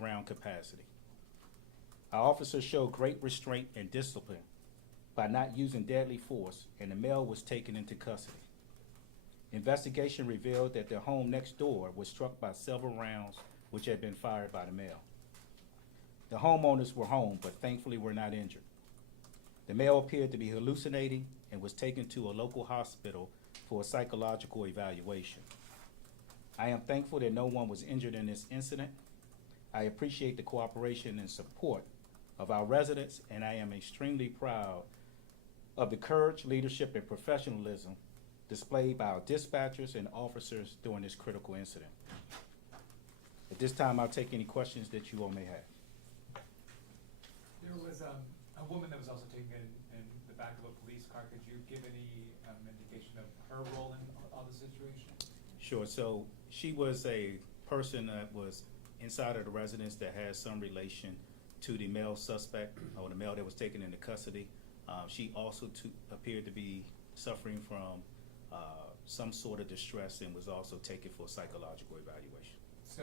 around capacity. Our officers showed great restraint and discipline by not using deadly force, and the male was taken into custody. Investigation revealed that their home next door was struck by several rounds which had been fired by the male. The homeowners were home, but thankfully were not injured. The male appeared to be hallucinating and was taken to a local hospital for a psychological evaluation. I am thankful that no one was injured in this incident. I appreciate the cooperation and support of our residents, and I am extremely proud of the courage, leadership, and professionalism displayed by our dispatchers and officers during this critical incident. At this time, I'll take any questions that you all may have. There was a woman that was also taken in the back of a police car. Could you give any indication of her role in all the situation? Sure. So she was a person that was inside of the residence that has some relation to the male suspect or the male that was taken into custody. She also appeared to be suffering from some sort of distress and was also taken for psychological evaluation. So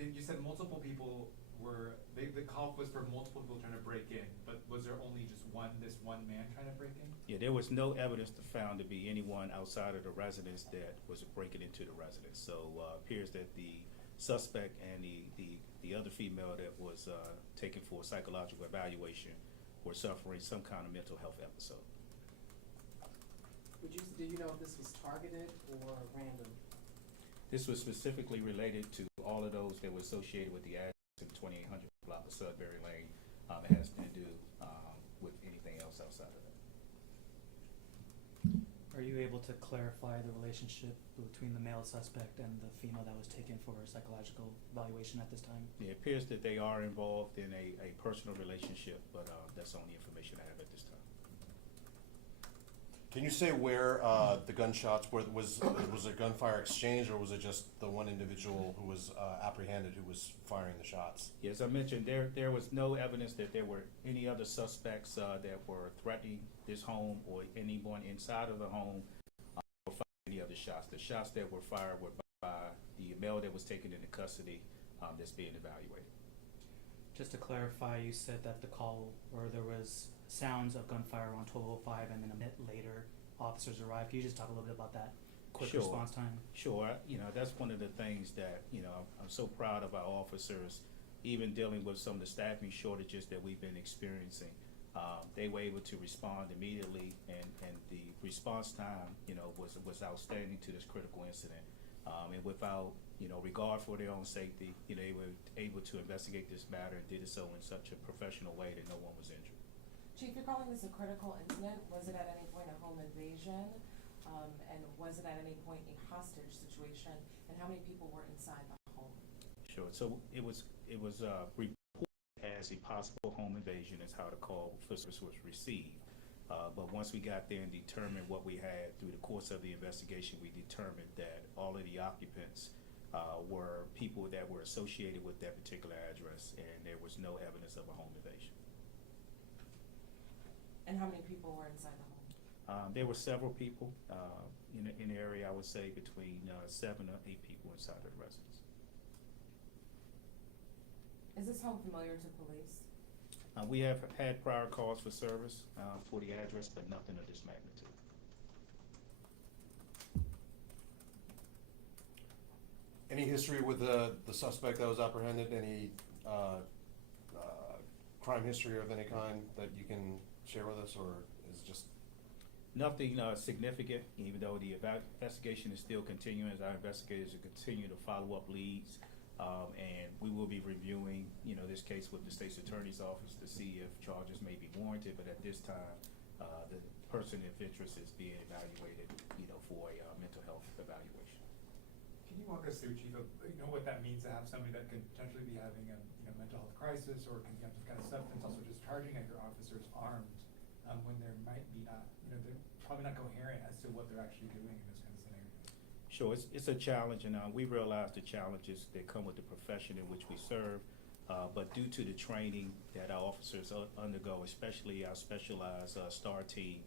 you said multiple people were, the call was for multiple people trying to break in, but was there only just this one man trying to break in? Yeah, there was no evidence found to be anyone outside of the residence that was breaking into the residence. So appears that the suspect and the other female that was taken for psychological evaluation were suffering some kind of mental health episode. Do you know if this was targeted or random? This was specifically related to all of those that were associated with the address in 2800 block of Sudbury Lane. It has nothing to do with anything else outside of that. Are you able to clarify the relationship between the male suspect and the female that was taken for psychological evaluation at this time? It appears that they are involved in a personal relationship, but that's the only information I have at this time. Can you say where the gunshots were? Was a gunfire exchange, or was it just the one individual who was apprehended who was firing the shots? Yes, I mentioned there was no evidence that there were any other suspects that were threatening this home or anyone inside of the home or firing any other shots. The shots that were fired were by the male that was taken into custody that's being evaluated. Just to clarify, you said that the call, or there was sounds of gunfire around 12:05, and then a minute later, officers arrived. Can you just talk a little bit about that quick Sure. response time? Sure. That's one of the things that, I'm so proud of our officers, even dealing with some of the staffing shortages that we've been experiencing. They were able to respond immediately, and the response time, was outstanding to this critical incident. And without, regard for their own safety, they were able to investigate this matter and did it so in such a professional way that no one was injured. Chief, you're calling this a critical incident. Was it at any point a home invasion? And was it at any point a hostage situation? And how many people were inside the home? Sure. So it was reported as a possible home invasion is how the call first was received. But once we got there and determined what we had through the course of the investigation, we determined that all of the occupants were people that were associated with that particular address, and there was no evidence of a home invasion. And how many people were inside the home? There were several people in the area. I would say between 7 or 8 people inside of the residence. Is this home familiar to police? We have had prior calls for service for the address, but nothing of this magnitude. Any history with the suspect that was apprehended? Any crime history of any kind that you can share with us, or is it just nothing significant? Even though the investigation is still continuing, as our investigators continue to follow up leads, and we will be reviewing, this case with the state's attorney's office to see if charges may be warranted. But at this time, the person of interest is being evaluated, for a mental health evaluation. Can you walk us through, Chief, of what that means to have somebody that could potentially be having a mental health crisis or consumptive kind of substance, also just charging at your officers armed when there might be not, they're probably not coherent as to what they're actually doing in this kind of scenario? Sure, it's a challenge, and we realize the challenges that come with the profession in which we serve. But due to the training that our officers undergo, especially our specialized STAR team,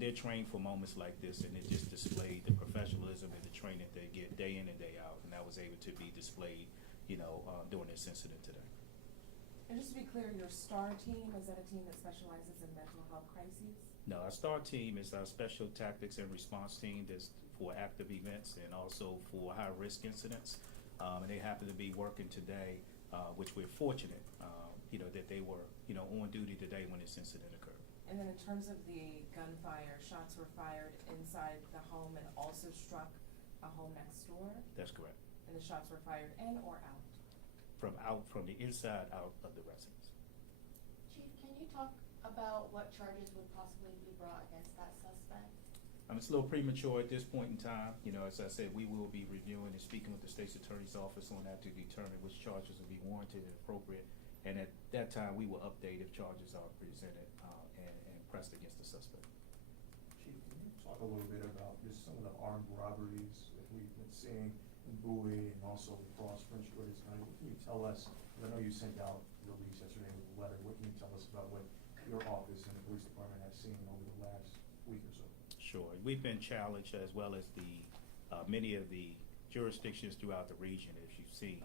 they're trained for moments like this, and it just displayed the professionalism and the training they get day in and day out, and that was able to be displayed during this incident today. And just to be clear, your STAR team, is that a team that specializes in mental health crises? No, our STAR team is our special tactics and response team that's for active events and also for high-risk incidents. And they happen to be working today, which we're fortunate, that they were, on duty today when this incident occurred. And then in terms of the gunfire, shots were fired inside the home and also struck a home next door? That's correct. And the shots were fired in or out? From the inside out of the residence. Chief, can you talk about what charges would possibly be brought against that suspect? It's a little premature at this point in time. As I said, we will be reviewing and speaking with the state's attorney's office on that to determine which charges will be warranted and appropriate. And at that time, we will update if charges are presented and pressed against the suspect. Chief, can you talk a little bit about just some of the armed robberies that we've been seeing in Bowie and also across Prince George's County? What can you tell us? I know you sent out the release yesterday with a letter. What can you tell us about what your office and the police department have seen over the last week or so? Sure. We've been challenged as well as many of the jurisdictions throughout the region, as you've seen,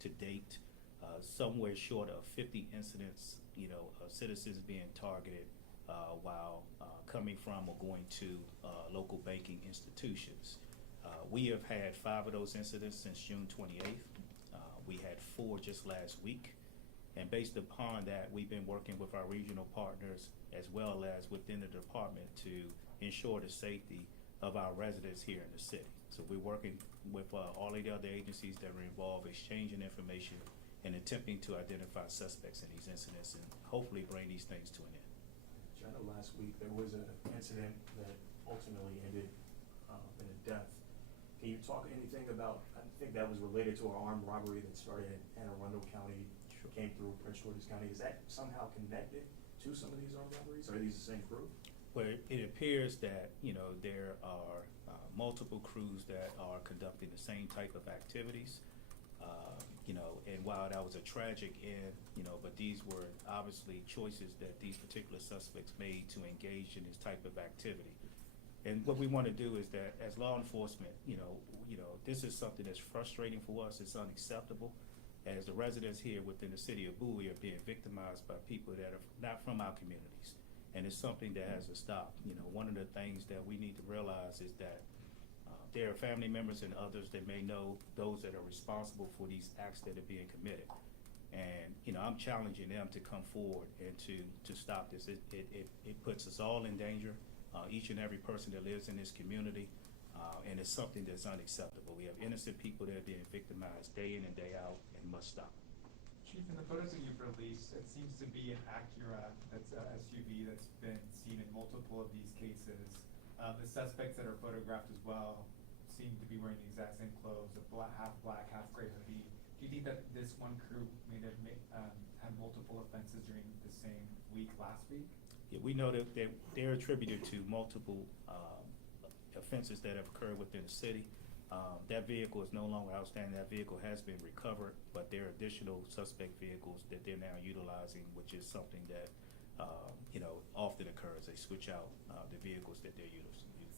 to date, somewhere short of 50 incidents, of citizens being targeted while coming from or going to local banking institutions. We have had 5 of those incidents since June 28th. We had 4 just last week. And based upon that, we've been working with our regional partners as well as within the department to ensure the safety of our residents here in the city. So we're working with all of the other agencies that are involved, exchanging information and attempting to identify suspects in these incidents and hopefully bring these things to an end. I know last week there was an incident that ultimately ended in a death. Can you talk anything about, I think that was related to an armed robbery that started in Anne Arundel County, came through Prince George's County. Is that somehow connected to some of these armed robberies? Are these the same crew? Well, it appears that, there are multiple crews that are conducting the same type of activities. And while that was a tragic end, but these were obviously choices that these particular suspects made to engage in this type of activity. And what we want to do is that as law enforcement, this is something that's frustrating for us. It's unacceptable. As the residents here within the city of Bowie are being victimized by people that are not from our communities. And it's something that has to stop. One of the things that we need to realize is that there are family members and others that may know those that are responsible for these acts that are being committed. And, I'm challenging them to come forward and to stop this. It puts us all in danger, each and every person that lives in this community. And it's something that's unacceptable. We have innocent people that are being victimized day in and day out and must stop. Chief, in the photos that you've released, it seems to be an Acura that's a SUV that's been seen in multiple of these cases. The suspects that are photographed as well seem to be wearing the exact same clothes, half black, half gray hoodie. Do you think that this one crew may have had multiple offenses during the same week last week? Yeah, we know that they're attributed to multiple offenses that have occurred within the city. That vehicle is no longer outstanding. That vehicle has been recovered, but there are additional suspect vehicles that they're now utilizing, which is something that often occurs. They switch out the vehicles that they're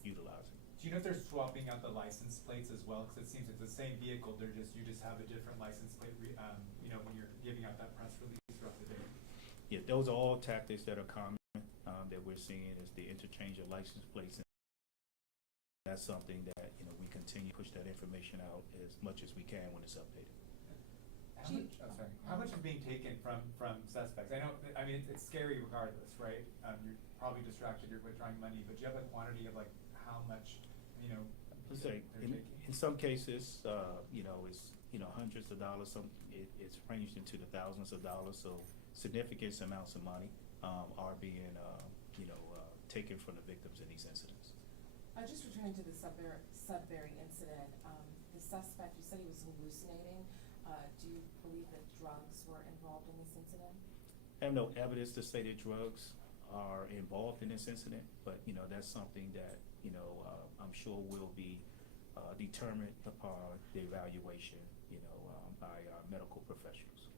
utilizing. Do you know if they're swapping out the license plates as well? Because it seems it's the same vehicle. You just have a different license plate. When you're giving out that press release throughout the day. Yeah, those are all tactics that are common that we're seeing is the interchange of license plates. That's something that, we continue to push that information out as much as we can when it's updated. How much is being taken from suspects? It's scary regardless, right? You're probably distracted, you're withdrawing money, but do you have a quantity of like how much, they're taking? In some cases, it's, hundreds of dollars, it's ranged into the thousands of dollars, so significant amounts of money are being, taken from the victims in these incidents. Just returning to the Sudbury incident, the suspect, you said he was hallucinating. Do you believe that drugs were involved in this incident? I have no evidence to say that drugs are involved in this incident, but, that's something that, I'm sure will be determined upon the evaluation, by medical professionals.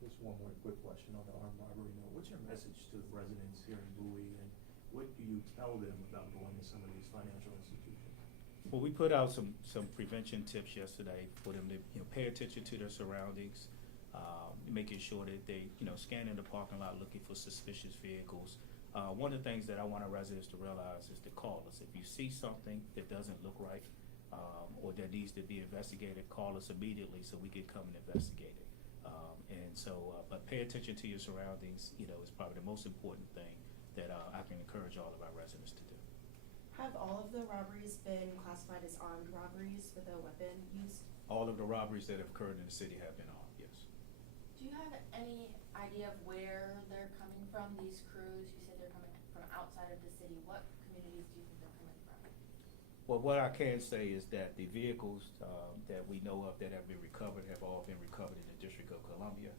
Just one more quick question on the armed robbery note. What's your message to the residents here in Bowie, and what do you tell them about going to some of these financial institutions? Well, we put out some prevention tips yesterday for them to, pay attention to their surroundings, making sure that they, scanning the parking lot, looking for suspicious vehicles. One of the things that I want our residents to realize is to call us. If you see something that doesn't look right, or that needs to be investigated, call us immediately so we can come and investigate it. But pay attention to your surroundings, is probably the most important thing that I can encourage all of our residents to do. Have all of the robberies been classified as armed robberies with a weapon used? All of the robberies that have occurred in the city have been armed, yes. Do you have any idea of where they're coming from, these crews? You said they're coming from outside of the city. What communities do you think they're coming from? Well, what I can say is that the vehicles that we know of that have been recovered have all been recovered in the District of Columbia,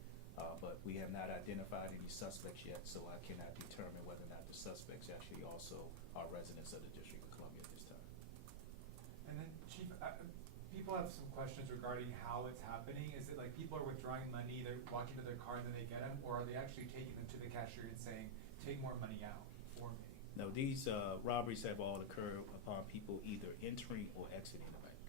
but we have not identified any suspects yet, so I cannot determine whether or not the suspects actually also are residents of the District of Columbia at this time. And then, Chief, people have some questions regarding how it's happening. Is it like people are withdrawing money, they're walking to their car and then they get them, or are they actually taking them to the cashier and saying, take more money out for me? No, these robberies have all occurred upon people either entering or exiting the bank.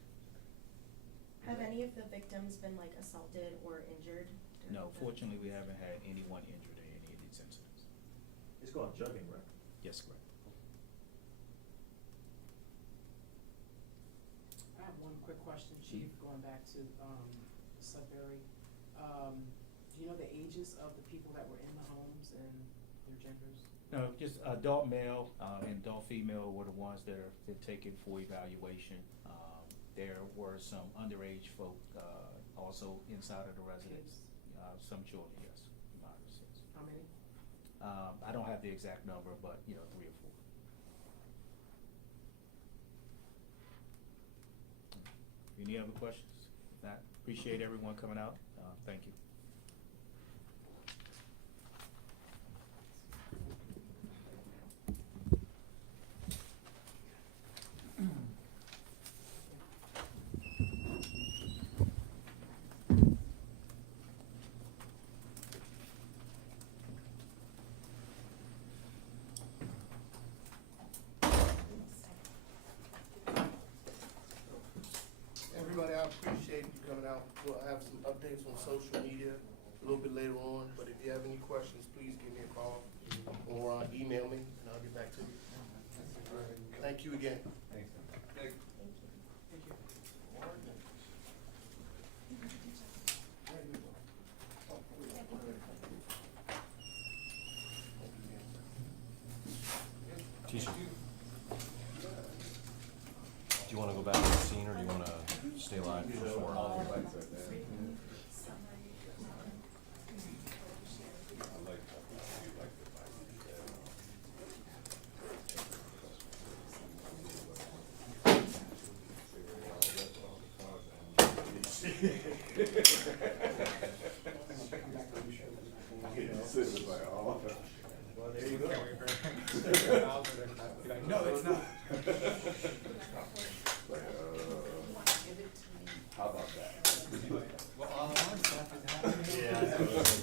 Have any of the victims been like assaulted or injured? during No, the- fortunately, we haven't had anyone injured in any of these incidents. It's called jugging, right? Yes, correct. I have one quick question, Chief, going back to, Sudbury. Do you know the ages of the people that were in the homes and their genders? No, just adult male and adult female were the ones that are been taken for evaluation. There were some underage folk also inside of the residence. Some children, yes, minors, yes. How many? I don't have the exact number, but 3 or 4. Any other questions? If not, appreciate everyone coming out. Thank you. Everybody, I appreciate you coming out. We'll have some updates on social media a little bit later on, but if you have any questions, please give me a call or email me, and I'll get back to you. Thank you again. Thank you. Tisha, do you wanna go back to the scene, or do you wanna stay live for 4? Well, there you go. No, it's not. How about that? Well, all our stuff is happening. Yeah.